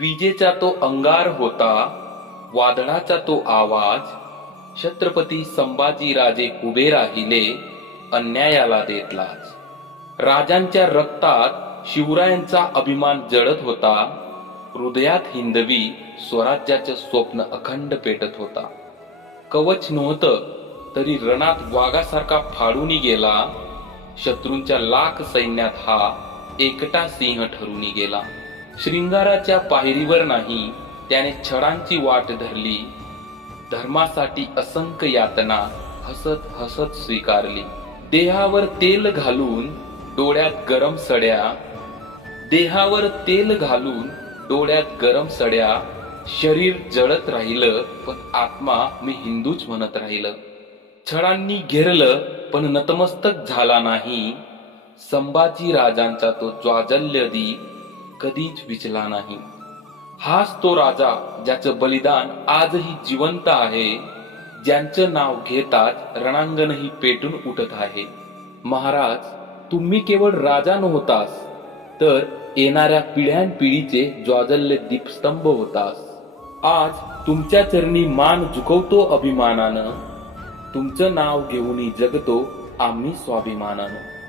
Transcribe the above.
विजेचा तो अंगार होता, वादळाचा तो आवाज. छत्रपती संभाजी राजे उभे राहिले, अन्यायाला देत लाज. राजांच्या रक्तात शिवरायांचा अभिमान जळत होता, हृदयात हिंदवी स्वराज्याचं स्वप्न अखंड पेटत होता. कवच नव्हतं तरी रणात वाघासारखा फाडून गेला, शत्रूंच्या लाख सैन्यात हा एकटा सिंह ठरून गेला. श्रृंगाराच्या पायरीवर नाही त्याने छळांची वाट धरली, धर्मासाठी असंख्य यातना हसत हसत स्वीकारली. देहावर तेल घालून डोळ्यात गरम सड्या, देहावर तेल घालून डोळ्यात गरम सड्या, शरीर जळत राहिलं पण आत्मा मी हिंदूच म्हणत राहिलं. छळांनी घेरलं पण नतमस्तक झाला नाही, संभाजी राजांचा तो ज्वाजल्यदी कधीच विचला नाही. हाच तो राजा ज्याचं बलिदान आजही जिवंत आहे, ज्यांचं नाव घेताच रणांगणही पेटून उठत आहे. महाराज, तुम्ही केवळ राजा नव्हतास, तर येणाऱ्या पिढ्यानपिढीचे ज्वाजल्य दीपस्तंभ होतास. आज तुमच्या चरणी मान झुकवतो अभिमानानं, तुमचं नाव घेऊन जगतो आम्ही स्वाभिमानानं.